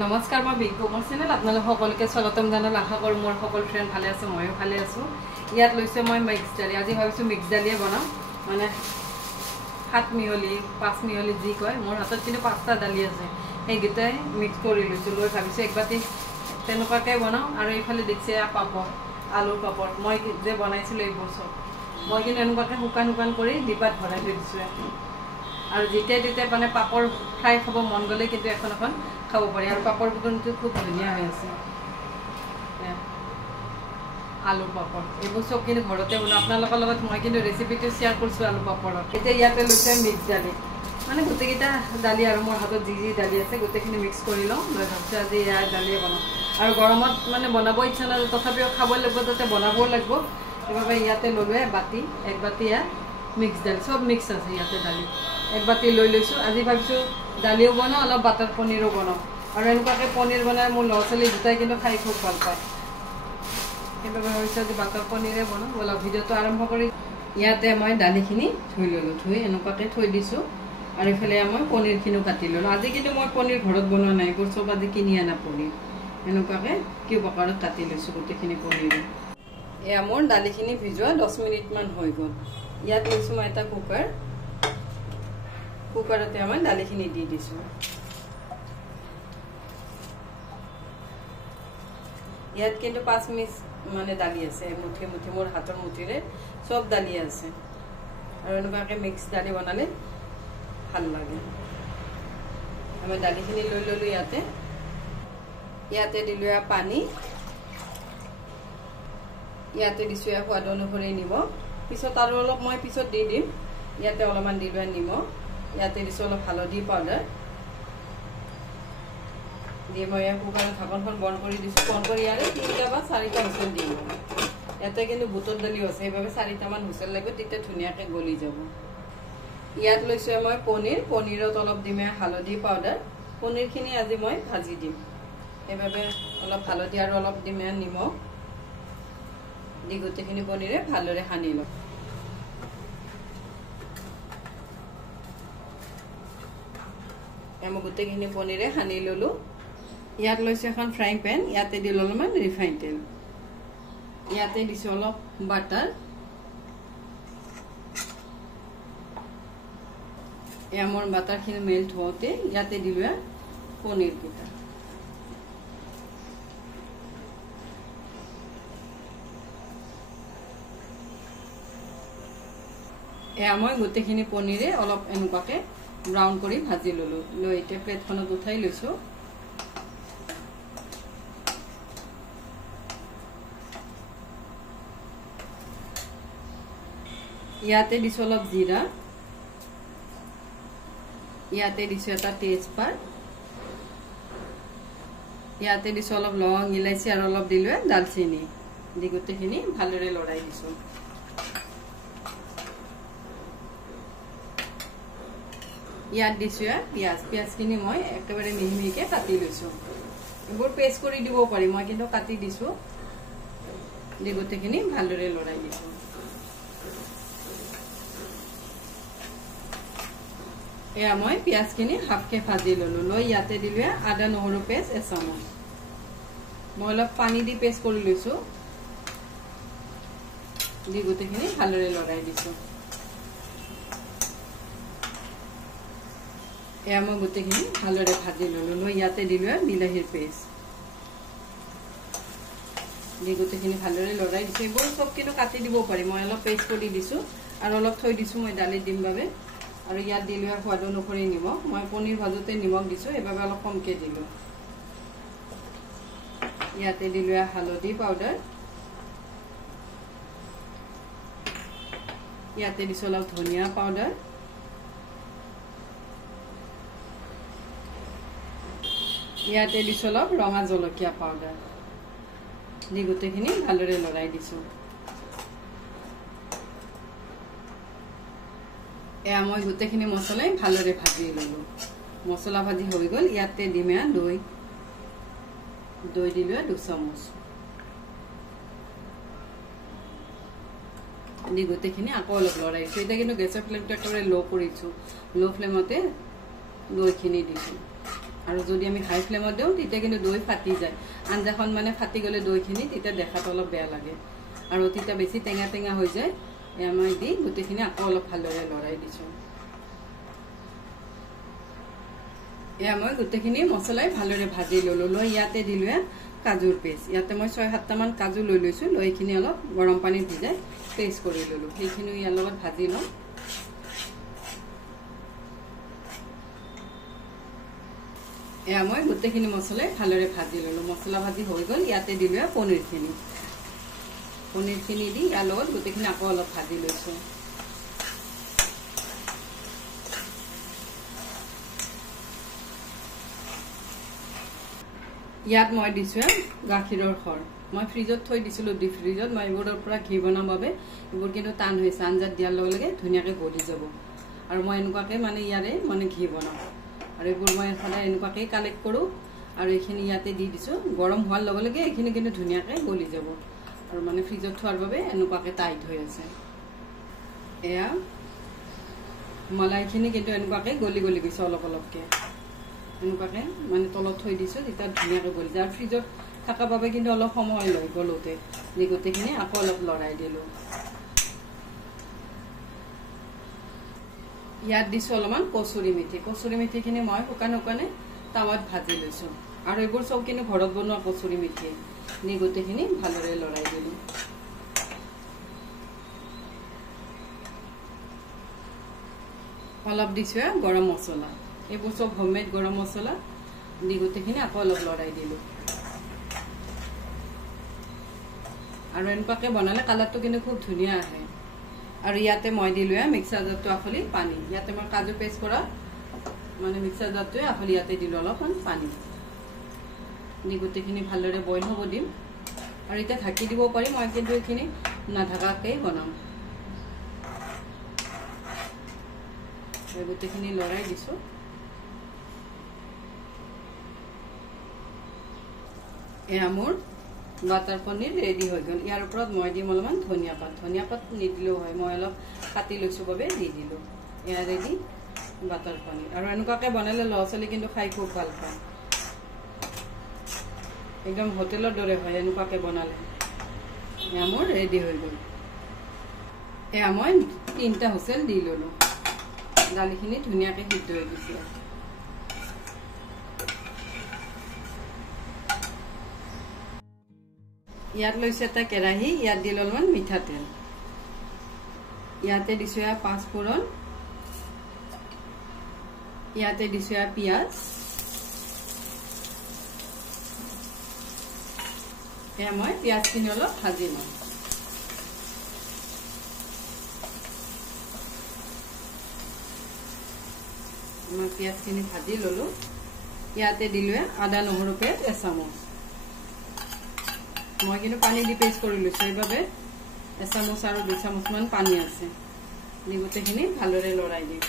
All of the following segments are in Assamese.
নমস্কাৰ, মই বিগ কুমাৰ চেনেল আপোনালোক সকলোকে স্বাগতম জনালো। আশা কৰোঁ মোৰ সকলো ফ্ৰেণ্ড ভালে আছে, ময়ো ভালে আছোঁ। ইয়াত লৈছোঁ মই মিক্স দালি। আজি ভাবিছোঁ মিক্স দালিয়ে বনাম, মানে 7 মিহলি 5 মিহলি যি কয়। মোৰ হাতত কিন্তু 5টা দালি আছে, সেইকেইটাই মিক্স কৰি লৈছোঁ। লৈ ভাবিছোঁ এক বাতি তেনেকুৱাকৈ বনাওঁ। আৰু এইফালে দেখিছে পাপৰ, আলুৰ পাপৰ মই যে বনাইছিলোঁ এইবোৰ চব মই কিন্তু এনেকুৱাকৈ শুকান কৰি ডিবাত ভৰাই থৈ দিছোঁ। আৰু যেতিয়া তেতিয়া মানে পাপৰ ফ্ৰাই খাব মন গ'লে কিন্তু এখন খাব পাৰি। আৰু পাপৰবোৰ কিন্তু খুব ধুনীয়া হৈ আছে। আলু পাপৰ এইবোৰ চব কিন্তু ঘৰতে বনাওঁ। আপোনালোকৰ লগত মই কিন্তু ৰেচিপিটো শ্বেয়াৰ কৰিছোঁ আলু পাপৰত। এতিয়া ইয়াতে লৈছে মিক্স দালি, মানে গোটেইকেইটা দালি আৰু মোৰ হাতত যি দালি আছে গোটেইখিনি মিক্স কৰি লওঁ। লৈ ভাবিছোঁ আজি ইয়াৰ দালিয়ে বনাওঁ। আৰু গৰমত মানে বনাব ইচ্ছা নাযায়, তথাপিও খাব লাগিব, তাতে বনাবও লাগিব। সেইবাবে ইয়াতে ল'লোঁ এক বাতি ইয়াত মিক্স দালি, চব মিক্স আছে ইয়াতে দালি। এক বাতি লৈ লৈছোঁ। আজি ভাবিছোঁ দালিও বনাওঁ, অলপ বাটাৰ পনীৰো বনাওঁ। আৰু এনেকুৱাকৈ পনীৰ বনাই মোৰ ল'ৰা ছোৱালী দুটাই কিন্তু খাই খুব ভাল পায়। সেইবাবে ভাবিছোঁ আজি বাটাৰ পনীৰে বনাওঁ। ব'লা ভিডিঅ'টো আৰম্ভ কৰি। ইয়াতে মই দালিখিনি ধুই ল'লোঁ, ধুই এনেকুৱাকৈ থৈ দিছোঁ। আৰু এইফালে মই পনীৰখিনিও কাটি ল'লোঁ। আজি কিন্তু মই পনীৰ ঘৰত বনোৱা নাই, এইবোৰ চব আজি কিনি অনা পনীৰ। এনেকুৱাকৈ কিউব আকাৰত কাটি লৈছোঁ গোটেইখিনি পনীৰ। এয়া মোৰ দালিখিনি ভিজোৱা 10 মিনিটমান হৈ গ'ল। ইয়াত লৈছোঁ মই এটা কুকাৰতে মই দালিখিনি দি দিছোঁ। ইয়াত কিন্তু 5 মিনিট মানে দালি আছে, মুঠি মোৰ হাতৰ মুঠিৰে চব দালি আছে। আৰু এনেকুৱাকৈ মিক্স দালি বনালে ভাল লাগে। আমি দালিখিনি লৈ ল'লোঁ। ইয়াতে দিলোঁ পানী, ইয়াতে দিছোঁ সোৱাদ অনুসৰি নিমখ। পিছত আৰু অলপ মই পিছত দি দিম। ইয়াতে অলপমান দিলোঁ নিমখ, ইয়াতে দিছোঁ অলপ হালধি পাউডাৰ দি মই কুকাৰৰ ঢাকনখন বন্ধ কৰি দিছোঁ। বন্ধ কৰি ইয়াৰে 3টা বা 4টা হুইচেল দিম। ইয়াতে কিন্তু বুটৰ দালিও আছে, সেইবাবে 4টামান হুইচেল লাগিব, তেতিয়া ধুনীয়াকৈ গলি যাব। ইয়াত লৈছোঁ মই পনীৰত অলপ দিম হালধি পাউডাৰ। পনীৰখিনি আজি মই ভাজি দিম, সেইবাবে অলপ হালধি আৰু অলপ দিম নিমখ দি গোটেইখিনি পনীৰে ভালদৰে সানি লওঁ। মই গোটেইখিনি পনীৰে সানি ল'লোঁ। ইয়াত লৈছোঁ এখন ফ্ৰাইং পেন, ইয়াতে দিলোঁ অলপমান ৰিফাইন তেল, ইয়াতে দিছোঁ অলপ বাটাৰ। এয়া মোৰ বাটাৰখিনি মেল্ট হওঁতে ইয়াতে দিলোঁ পনীৰকেইটা। এয়া মই গোটেইখিনি পনীৰে অলপ এনেকুৱাকৈ ব্ৰাউন কৰি ভাজি ল'লোঁ। লৈ এতিয়া প্লেটখনত উঠাই লৈছোঁ। ইয়াতে দিছোঁ অলপ জিৰা, ইয়াতে দিছোঁ এটা তেজপাত, ইয়াতে দিছোঁ অলপ লং, ইলাচি আৰু অলপ দিলোঁ দালচেনি দি গোটেইখিনি ভালদৰে লৰাই দিছোঁ। ইয়াত দিছোঁ পিঁয়াজখিনি মই একেবাৰে মিহিকৈ কাটি লৈছোঁ। এইবোৰ পেষ্ট কৰি দিব পাৰি, মই কিন্তু কাটি দিছোঁ। দি গোটেইখিনি ভালদৰে লৰাই দিছোঁ। এয়া মই পিঁয়াজখিনি হাফকৈ ভাজি ল'লোঁ। লৈ ইয়াতে দিলোঁ আদা নহৰু পেষ্ট এচামুচ। মই অলপ পানী দি পেষ্ট কৰি লৈছোঁ। দি গোটেইখিনি ভালদৰে লৰাই দিছোঁ। এয়া মই গোটেইখিনি ভালদৰে ভাজি ল'লোঁ। লৈ ইয়াতে দিলোঁ বিলাহীৰ পেষ্ট দি গোটেইখিনি ভালদৰে লৰাই দিছোঁ। এইবোৰ চব কিন্তু কাটি দিব পাৰি, মই অলপ পেষ্ট কৰি দিছোঁ আৰু অলপ থৈ দিছোঁ মই দালিত দিম বাবে। আৰু ইয়াত দিলোঁ সোৱাদ অনুসৰি নিমখ। মই পনীৰ ভাজোতে নিমখ দিছোঁ, সেইবাবে অলপ কমকৈ দিলোঁ। ইয়াতে দিলোঁ হালধি পাউডাৰ, ইয়াতে দিছোঁ অলপ ধনিয়া পাউডাৰ, ইয়াতে দিছোঁ অলপ ৰঙা জলকীয়া পাউডাৰ দি গোটেইখিনি ভালদৰে লৰাই দিছোঁ। এয়া মই গোটেইখিনি মছলাই ভালদৰে ভাজি ল'লোঁ। মছলা ভাজি হৈ গ'ল। ইয়াতে দিম দৈ দিলোঁ 2 চামুচ দি গোটেইখিনি আকৌ অলপ লৰাইছোঁ। এতিয়া কিন্তু গেছৰ ফ্লেমটো একেবাৰে ল' কৰিছোঁ। ল' ফ্লেমতে দৈখিনি দিছোঁ। আৰু যদি আমি হাই ফ্লেমত দিওঁ তেতিয়া কিন্তু দৈ ফাটি যায়। আঞ্জাখন মানে ফাটি গ'লে দৈখিনি তেতিয়া দেখাত অলপ বেয়া লাগে আৰু তেতিয়া বেছি টেঙা টেঙা হৈ যায়। মই দি গোটেইখিনি আকৌ অলপ ভালদৰে লৰাই দিছোঁ। এয়া মই গোটেইখিনি মছলাই ভালদৰে ভাজি ল'লোঁ। লৈ ইয়াতে দিলোঁ কাজুৰ পেষ্ট। ইয়াতে মই 6-7টামান কাজু লৈ লৈছোঁ। লৈ এইখিনি অলপ গৰম পানীত ভিজাই পেষ্ট কৰি ল'লোঁ। সেইখিনি ইয়াৰ লগত ভাজি লওঁ। এয়া মই গোটেইখিনি মছলাই ভালদৰে ভাজি ল'লোঁ। মছলা ভাজি হৈ গ'ল। ইয়াতে দিলোঁ পনীৰখিনি। পনীৰখিনি দি ইয়াৰ লগত গোটেইখিনি আকৌ অলপ ভাজি লৈছোঁ। ইয়াত মই দিছোঁ গাখীৰৰ সৰ। মই ফ্ৰিজত থৈ দিছিলোঁ, ডিপ ফ্ৰিজত। মই এইবোৰৰ পৰা ঘি বনাম বাবে এইবোৰ কিন্তু টান হৈছে। আঞ্জাত দিয়াৰ লগে লগে ধুনীয়াকৈ গলি যাব। আৰু মই এনেকুৱাকৈ মানে ইয়াৰে মানে ঘি বনাওঁ। আৰু এইবোৰ মই সদায় এনেকুৱাকৈ কালেক্ট কৰোঁ আৰু এইখিনি ইয়াতে দি দিছোঁ। গৰম হোৱাৰ লগে লগে এইখিনি কিন্তু ধুনীয়াকৈ গলি যাব। আৰু মানে ফ্ৰিজত থোৱাৰ বাবে এনেকুৱাকৈ টাইট হৈ আছে। এয়া মলাইখিনি কিন্তু এনেকুৱাকৈ গলি গলি গৈছে অলপ অলপকৈ। এনেকুৱাকৈ মানে তলত থৈ দিছোঁ, তেতিয়া ধুনীয়াকৈ গলি যায়। আৰু ফ্ৰিজত থকাৰ বাবে কিন্তু অলপ সময় লয় গলোতে। দি গোটেইখিনি আকৌ অলপ লৰাই দিলোঁ। ইয়াত দিছোঁ অলপমান কচুৰি মেথি। কচুৰি মেথিখিনি মই শুকান শুকানে টাৱাত ভাজি লৈছোঁ। আৰু এইবোৰ চব কিন্তু ঘৰত বনোৱা কচুৰি মেথি। দি গোটেইখিনি ভালদৰে লৰাই দিলোঁ। অলপ দিছোঁ গৰম মছলা। এইবোৰ চব হোমমেড গৰম মছলা। দি গোটেইখিনি আকৌ অলপ লৰাই দিলোঁ। আৰু এনেকুৱাকৈ বনালে কালাৰটো কিন্তু খুব ধুনীয়া আহে। আৰু ইয়াতে মই দিলোঁ মিক্সাৰ জাৰটো আখলি পানী। ইয়াতে মই কাজু পেষ্ট কৰা মানে মিক্সাৰ জাৰটোৱে আখলি ইয়াতে দিলোঁ অলপমান পানী। দি গোটেইখিনি ভালদৰে বইল হ'ব দিম। আৰু এতিয়া ঢাকি দিব পাৰি। মই কিন্তু এইখিনি নাঢাকাকৈ বনাম। গোটেইখিনি লৰাই দিছোঁ। এয়া মোৰ বাটাৰ পনীৰ ৰেডি হৈ গ'ল। ইয়াৰ ওপৰত মই দিম অলপমান ধনিয়া পাত। ধনিয়া পাত নিদিলেও হয়, মই অলপ কাটি লৈছোঁ বাবে দি দিলোঁ। এয়া ৰেডি বাটাৰ পনীৰ। আৰু এনেকুৱাকৈ বনালে ল'ৰা ছোৱালী কিন্তু খাই খুব ভাল পায়। একদম হোটেলৰ দৰে হয় এনেকুৱাকৈ বনালে। এয়া মোৰ ৰেডি হৈ গ'ল। এয়া মই 3টা হুইচেল দি ল'লোঁ। দালিখিনি ধুনীয়াকৈ সিদ্ধ হৈ গৈছে। ইয়াত লৈছোঁ এটা কেৰাহী। ইয়াত দিলোঁ অলপমান মিঠাতেল। ইয়াতে দিছোঁ পাঁচফোৰণ। ইয়াতে দিছোঁ পিঁয়াজ। এয়া মই পিঁয়াজখিনি অলপ ভাজি লওঁ। মই পিঁয়াজখিনি ভাজি ল'লোঁ। ইয়াতে দিলোঁ আদা নহৰু পেষ্ট এচামুচ। মই কিন্তু পানী দি পেষ্ট কৰি লৈছোঁ, সেইবাবে এচামুচ আৰু 2 চামুচমান পানী আছে। দি গোটেইখিনি ভালদৰে লৰাই দিম।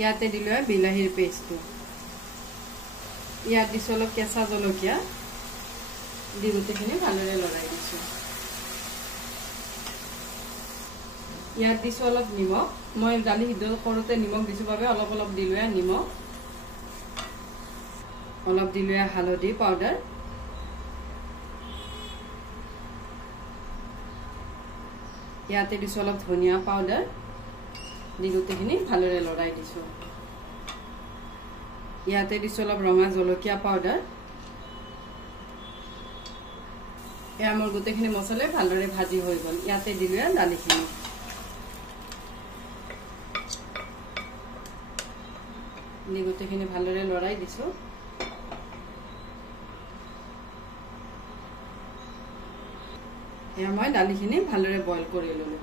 ইয়াতে দিলোঁ বিলাহীৰ পেষ্টটো। ইয়াত দিছোঁ অলপ কেঁচা জলকীয়া। দি গোটেইখিনি ভালদৰে লৰাই দিছোঁ। ইয়াত দিছোঁ অলপ নিমখ। মই দালি সিদ্ধ কৰোঁতে নিমখ দিছোঁ বাবে অলপ অলপ দিলোঁ নিমখ। অলপ দিলোঁ হালধি পাউডাৰ। ইয়াতে দিছোঁ অলপ ধনিয়া পাউডাৰ। দি গোটেইখিনি ভালদৰে লৰাই দিছোঁ। ইয়াতে দিছোঁ অলপ ৰঙা জলকীয়া পাউডাৰ। এয়া মোৰ গোটেইখিনি মছলাই ভালদৰে ভাজি হৈ গ'ল। ইয়াতে দিলোঁ দালিখিনি। দি গোটেইখিনি ভালদৰে লৰাই দিছোঁ। এয়া মই দালিখিনি ভালদৰে বইল কৰি ল'লোঁ।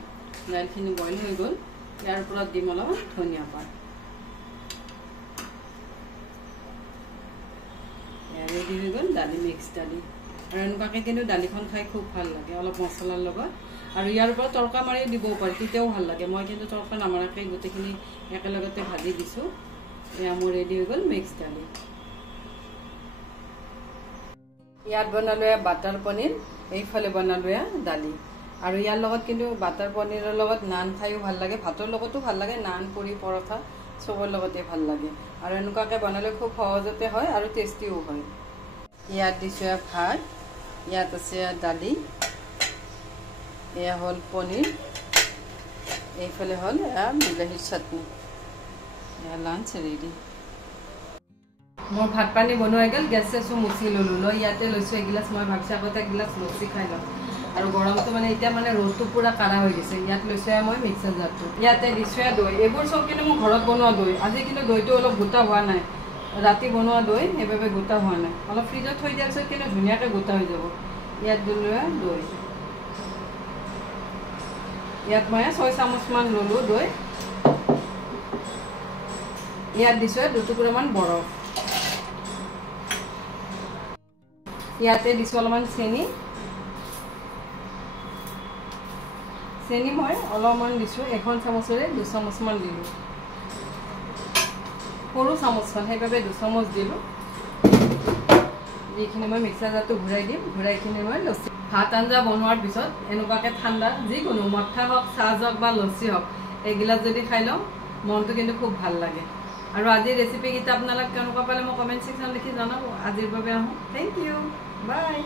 দালিখিনি বইল হৈ গ'ল। ইয়াৰ ওপৰত দিম অলপমান ধনিয়া পাত। ৰেডি হৈ গ'ল দালি, মিক্স দালি। আৰু এনেকুৱাকৈ কিন্তু দালিখন খাই খুব ভাল লাগে অলপ মছলাৰ লগত। আৰু ইয়াৰ ওপৰত তৰকা মাৰিও দিবও পাৰি, তেতিয়াও ভাল লাগে। মই কিন্তু তৰকা নামাৰাকৈ গোটেইখিনি একেলগতে ভাজি দিছোঁ। এয়া মোৰ ৰেডি হৈ গ'ল মিক্স দালি। ইয়াত বনালোঁ বাটাৰ পনীৰ, এইফালে বনালোঁ দালি। আৰু ইয়াৰ লগত কিন্তু বাটাৰ পনীৰৰ লগত নান খায়ো ভাল লাগে, ভাতৰ লগতো ভাল লাগে, নান পুৰি পৰঠা চবৰ লগতে ভাল লাগে। আৰু এনেকুৱাকৈ বনালে খুব সহজতে হয় আৰু টেষ্টিও হয়। ইয়াত দিছোঁ ভাত, ইয়াত আছে দালি, এয়া হ'ল পনীৰ, এইফালে হ'ল বিলাহীৰ চাটনি। এয়া লাঞ্চ ৰেডি। মোৰ ভাত পানী বনোৱা গ'ল, গেছ চেছো মুচি ল'লোঁ। লৈ ইয়াতে লৈছোঁ এগিলাচ, মই ভাবিছোঁ আগতে এগিলাচ লচি খাই লওঁ। আৰু গৰমটো মানে এতিয়া মানে ৰ'দটো পূৰা কাঢ়া হৈ গৈছে। ইয়াত লৈছোঁ মই মিক্সাৰ জাৰটো, ইয়াতে দিছোঁ দৈ। এইবোৰ চব কিন্তু মোৰ ঘৰত বনোৱা দৈ। আজি কিন্তু দৈটো অলপ গোটা হোৱা নাই, ৰাতি বনোৱা দৈ, সেইবাবে গোটা হোৱা নাই। অলপ ফ্ৰিজত থৈ দিয়াৰ পিছত কিন্তু ধুনীয়াকৈ গোটা হৈ যাব। ইয়াত দিলোঁ দৈ, ইয়াত মই 6 চামুচমান ল'লোঁ দৈ। ইয়াত দিছোঁ 2 টুকুৰামান বৰফ, ইয়াতে দিছোঁ অলপমান চেনি। চেনি মই অলপমান দিছোঁ, 1 চামুচেৰে 2 চামুচমান দিলোঁ। সৰু চামুচখন সেইবাবে 2 চামুচ দিলোঁ। যিখিনি মই মিক্সাৰ জাৰটো ঘূৰাই দিম, ঘূৰাইখিনি মই লচি ভাত আঞ্জা বনোৱাৰ পিছত এনেকুৱাকৈ ঠাণ্ডা যিকোনো মঠা হওক, চাহ হওক বা লচি হওক, এগিলাচ যদি খাই লওঁ মনটো কিন্তু খুব ভাল লাগে। আৰু আজিৰ ৰেচিপিকেইটা আপোনালোকে কেনেকুৱা পালে মই কমেণ্ট ছেকশ্যন লিখি জনাব। আজিৰ বাবে আহোঁ, থেংক ইউ, বাই।